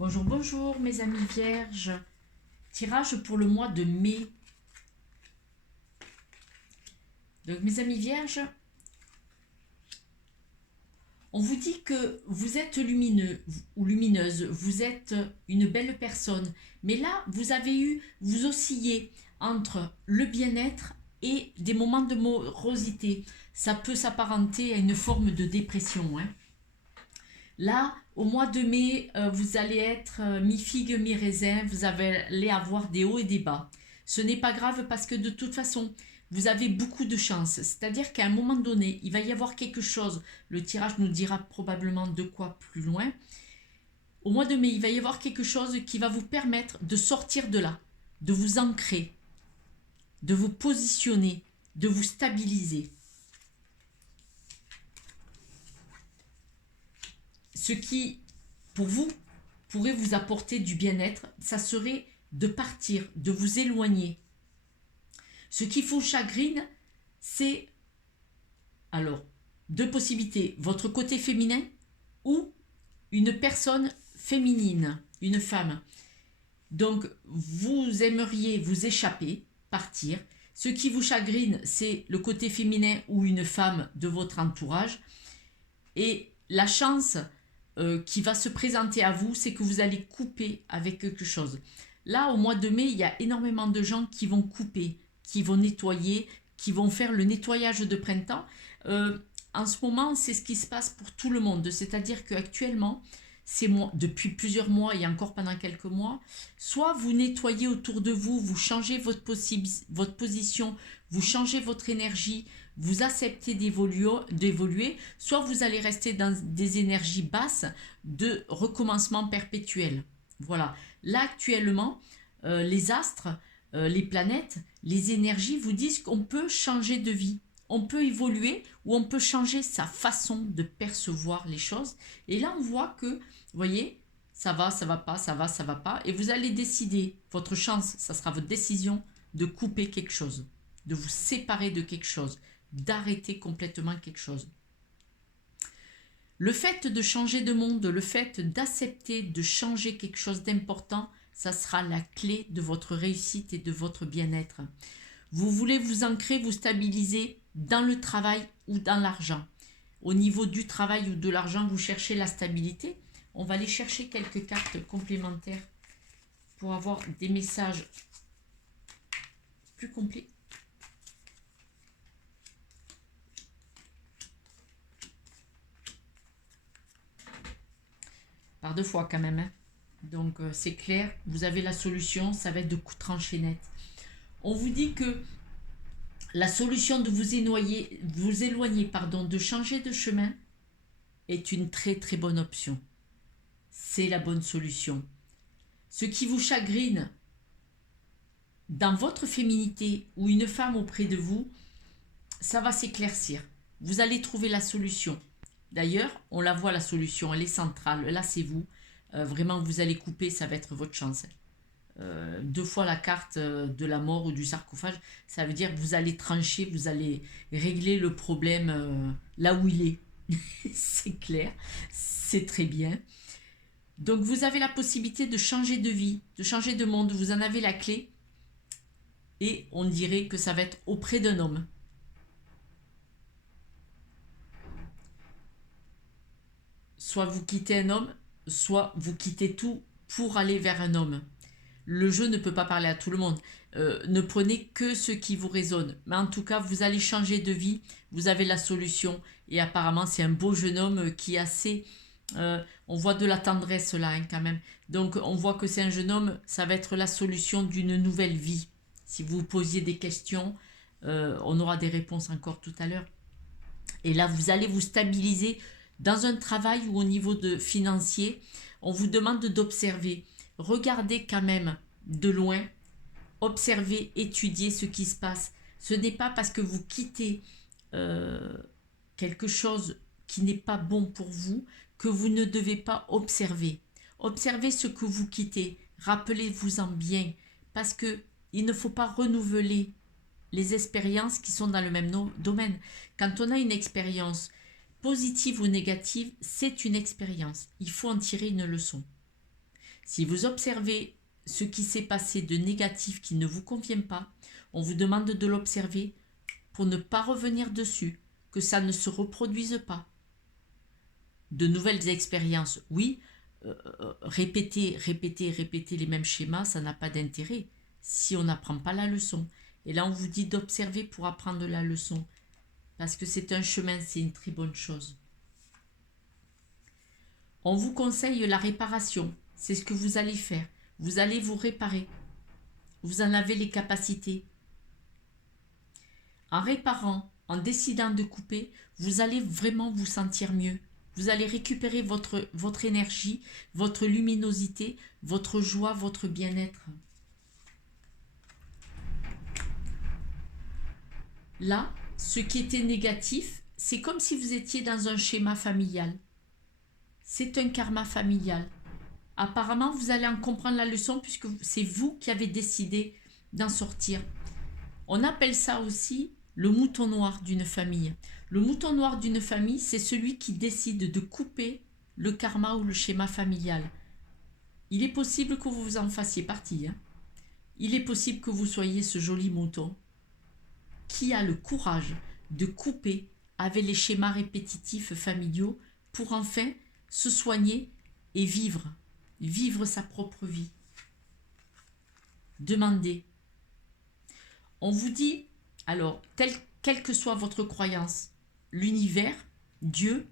Bonjour, bonjour mes amis vierges. Tirage pour le mois de mai. Donc mes amis vierges, on vous dit que vous êtes lumineux ou lumineuse, vous êtes une belle personne. Mais là, vous oscillez entre le bien-être et des moments de morosité. Ça peut s'apparenter à une forme de dépression, hein. Là, au mois de mai, vous allez être mi-figue, mi-raisin, vous allez avoir des hauts et des bas. Ce n'est pas grave parce que de toute façon, vous avez beaucoup de chance. C'est-à-dire qu'à un moment donné, il va y avoir quelque chose, le tirage nous dira probablement de quoi plus loin. Au mois de mai, il va y avoir quelque chose qui va vous permettre de sortir de là, de vous ancrer, de vous positionner, de vous stabiliser. Ce qui, pour vous, pourrait vous apporter du bien-être, ça serait de partir, de vous éloigner. Ce qui vous chagrine, c'est alors deux possibilités, votre côté féminin ou une personne féminine, une femme. Donc vous aimeriez vous échapper, partir. Ce qui vous chagrine, c'est le côté féminin ou une femme de votre entourage. Et la chance qui va se présenter à vous, c'est que vous allez couper avec quelque chose. Là, au mois de mai, il y a énormément de gens qui vont couper, qui vont nettoyer, qui vont faire le nettoyage de printemps. En ce moment, c'est ce qui se passe pour tout le monde. C'est-à-dire qu'actuellement, depuis plusieurs mois et encore pendant quelques mois, soit vous nettoyez autour de vous, vous changez votre position, vous changez votre énergie, vous acceptez d'évoluer, soit vous allez rester dans des énergies basses de recommencement perpétuel. Voilà. Là, actuellement, les astres, les planètes, les énergies vous disent qu'on peut changer de vie. On peut évoluer ou on peut changer sa façon de percevoir les choses. Et là, on voit que, vous voyez, ça va pas, ça va pas. Et vous allez décider, votre chance, ça sera votre décision de couper quelque chose, de vous séparer de quelque chose, d'arrêter complètement quelque chose. Le fait de changer de monde, le fait d'accepter de changer quelque chose d'important, ça sera la clé de votre réussite et de votre bien-être. Vous voulez vous ancrer, vous stabiliser dans le travail ou dans l'argent. Au niveau du travail ou de l'argent, vous cherchez la stabilité. On va aller chercher quelques cartes complémentaires pour avoir des messages plus complets. Par deux fois quand même, hein. Donc c'est clair, vous avez la solution, ça va être de coups tranchés net. On vous dit que la solution de vous éloigner, de changer de chemin est une très très bonne option. C'est la bonne solution. Ce qui vous chagrine dans votre féminité ou une femme auprès de vous, ça va s'éclaircir. Vous allez trouver la solution. D'ailleurs, on la voit la solution, elle est centrale. Là, c'est vous. Vraiment, vous allez couper, ça va être votre chance. Deux fois la carte de la mort ou du sarcophage, ça veut dire que vous allez trancher, vous allez régler le problème là où il est. C'est clair, c'est très bien. Donc vous avez la possibilité de changer de vie, de changer de monde, vous en avez la clé. Et on dirait que ça va être auprès d'un homme. Soit vous quittez un homme, soit vous quittez tout pour aller vers un homme. Le jeu ne peut pas parler à tout le monde. Ne prenez que ce qui vous résonne. Mais en tout cas, vous allez changer de vie. Vous avez la solution. Et apparemment, c'est un beau jeune homme qui est assez... on voit de la tendresse là, hein, quand même. Donc, on voit que c'est un jeune homme. Ça va être la solution d'une nouvelle vie. Si vous posiez des questions, on aura des réponses encore tout à l'heure. Et là, vous allez vous stabiliser dans un travail ou au niveau de financier. On vous demande d'observer. Regardez quand même de loin, observez, étudiez ce qui se passe. Ce n'est pas parce que vous quittez quelque chose qui n'est pas bon pour vous que vous ne devez pas observer. Observez ce que vous quittez, rappelez-vous-en bien, parce que il ne faut pas renouveler les expériences qui sont dans le même domaine. Quand on a une expérience positive ou négative, c'est une expérience. Il faut en tirer une leçon. Si vous observez ce qui s'est passé de négatif qui ne vous convient pas, on vous demande de l'observer pour ne pas revenir dessus, que ça ne se reproduise pas. De nouvelles expériences, oui, répéter les mêmes schémas, ça n'a pas d'intérêt si on n'apprend pas la leçon. Et là, on vous dit d'observer pour apprendre la leçon, parce que c'est un chemin, c'est une très bonne chose. On vous conseille la réparation, c'est ce que vous allez faire. Vous allez vous réparer. Vous en avez les capacités. En réparant, en décidant de couper, vous allez vraiment vous sentir mieux. Vous allez récupérer votre énergie, votre luminosité, votre joie, votre bien-être. Là, ce qui était négatif, c'est comme si vous étiez dans un schéma familial. C'est un karma familial. Apparemment, vous allez en comprendre la leçon puisque c'est vous qui avez décidé d'en sortir. On appelle ça aussi le mouton noir d'une famille. Le mouton noir d'une famille, c'est celui qui décide de couper le karma ou le schéma familial. Il est possible que vous en fassiez partie. Il est possible que vous soyez ce joli mouton qui a le courage de couper avec les schémas répétitifs familiaux pour enfin se soigner et vivre sa propre vie. Demandez. On vous dit, alors, quelle que soit votre croyance, l'univers, Dieu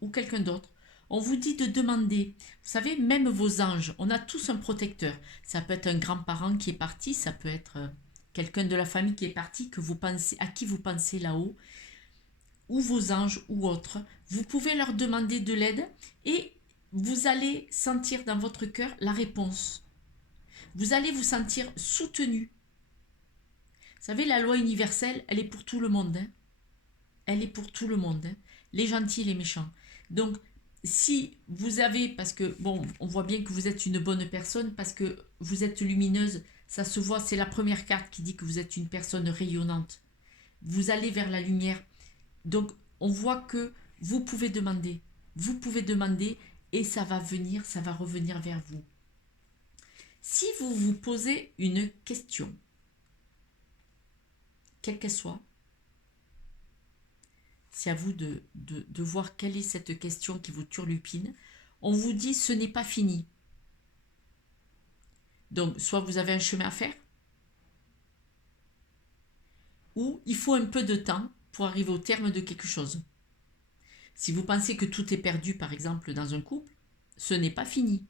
ou quelqu'un d'autre, on vous dit de demander. Vous savez, même vos anges, on a tous un protecteur. Ça peut être un grand-parent qui est parti, ça peut être quelqu'un de la famille qui est parti, à qui vous pensez là-haut, ou vos anges ou autres. Vous pouvez leur demander de l'aide et vous allez sentir dans votre cœur la réponse. Vous allez vous sentir soutenu. Vous savez, la loi universelle, elle est pour tout le monde. Elle est pour tout le monde. Les gentils et les méchants. Donc, si vous avez, parce que, bon, on voit bien que vous êtes une bonne personne, parce que vous êtes lumineuse, ça se voit, c'est la première carte qui dit que vous êtes une personne rayonnante. Vous allez vers la lumière. Donc, on voit que vous pouvez demander. Vous pouvez demander et ça va venir, ça va revenir vers vous. Si vous vous posez une question, quelle qu'elle soit, c'est à vous de voir quelle est cette question qui vous turlupine. On vous dit ce n'est pas fini. Donc, soit vous avez un chemin à faire, ou il faut un peu de temps pour arriver au terme de quelque chose. Si vous pensez que tout est perdu, par exemple, dans un couple, ce n'est pas fini.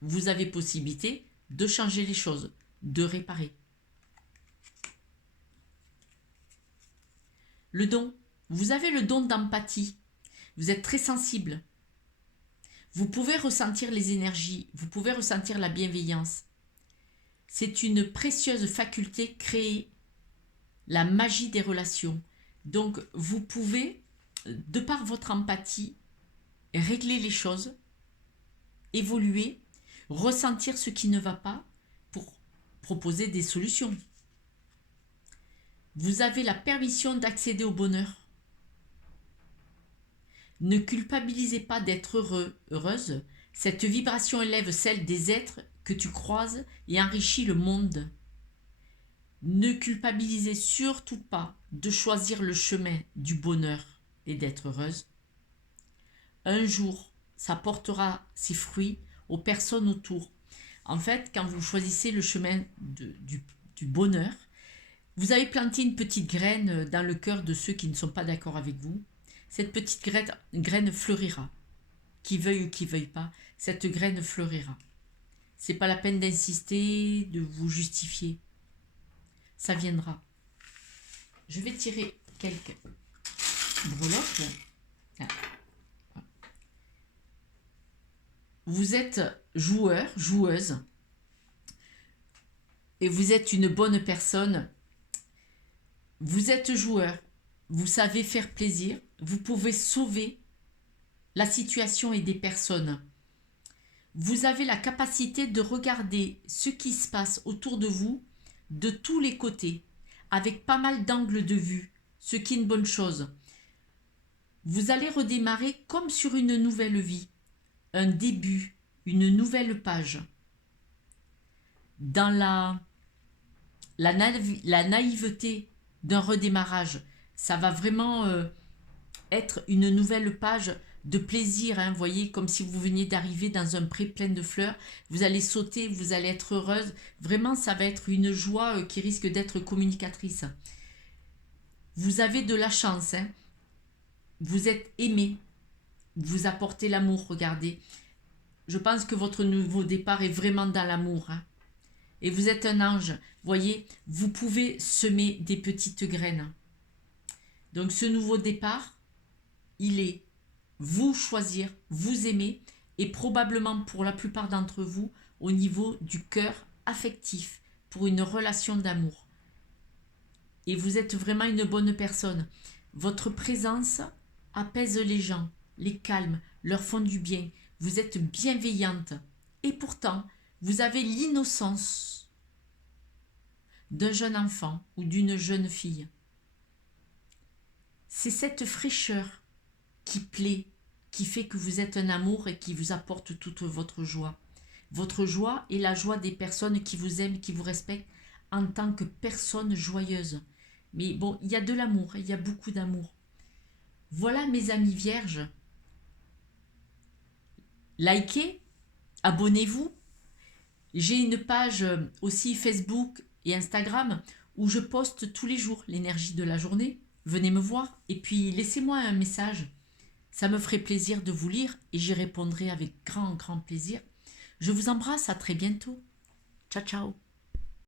Vous avez possibilité de changer les choses, de réparer. Le don. Vous avez le don d'empathie. Vous êtes très sensible. Vous pouvez ressentir les énergies. Vous pouvez ressentir la bienveillance. C'est une précieuse faculté créée, la magie des relations. Donc, vous pouvez, de par votre empathie, régler les choses, évoluer, ressentir ce qui ne va pas pour proposer des solutions. Vous avez la permission d'accéder au bonheur. Ne culpabilisez pas d'être heureux, heureuse. Cette vibration élève celle des êtres que tu croises et enrichit le monde. Ne culpabilisez surtout pas de choisir le chemin du bonheur et d'être heureuse. Un jour, ça portera ses fruits aux personnes autour. En fait, quand vous choisissez le chemin du bonheur, vous avez planté une petite graine dans le cœur de ceux qui ne sont pas d'accord avec vous. Cette petite graine fleurira. Qui veuille ou qui veuille pas, cette graine fleurira. C'est pas la peine d'insister, de vous justifier. Ça viendra. Je vais tirer quelques breloques. Vous êtes joueur, joueuse, et vous êtes une bonne personne. Vous êtes joueur, vous savez faire plaisir, vous pouvez sauver la situation et des personnes. Vous avez la capacité de regarder ce qui se passe autour de vous de tous les côtés, avec pas mal d'angles de vue, ce qui est une bonne chose. Vous allez redémarrer comme sur une nouvelle vie, un début, une nouvelle page. dans la naïveté d'un redémarrage. Ça va vraiment être une nouvelle page de plaisir, hein, vous voyez, comme si vous veniez d'arriver dans un pré plein de fleurs. Vous allez sauter, vous allez être heureuse. Vraiment, ça va être une joie qui risque d'être communicatrice. Vous avez de la chance, hein. Vous êtes aimé. Vous apportez l'amour, regardez. Je pense que votre nouveau départ est vraiment dans l'amour, hein. Et vous êtes un ange. Vous voyez, vous pouvez semer des petites graines. Donc ce nouveau départ, il est vous choisir, vous aimer, et probablement pour la plupart d'entre vous, au niveau du cœur affectif, pour une relation d'amour. Et vous êtes vraiment une bonne personne. Votre présence apaise les gens, les calme, leur font du bien. Vous êtes bienveillante. Et pourtant, vous avez l'innocence d'un jeune enfant ou d'une jeune fille. C'est cette fraîcheur qui plaît, qui fait que vous êtes un amour et qui vous apporte toute votre joie. Votre joie est la joie des personnes qui vous aiment, qui vous respectent en tant que personne joyeuse. Mais bon, il y a de l'amour, il y a beaucoup d'amour. Voilà mes amis vierges. Likez, abonnez-vous. J'ai une page aussi Facebook et Instagram où je poste tous les jours l'énergie de la journée. Venez me voir et puis laissez-moi un message. Ça me ferait plaisir de vous lire et j'y répondrai avec grand, grand plaisir. Je vous embrasse, à très bientôt. Ciao, ciao.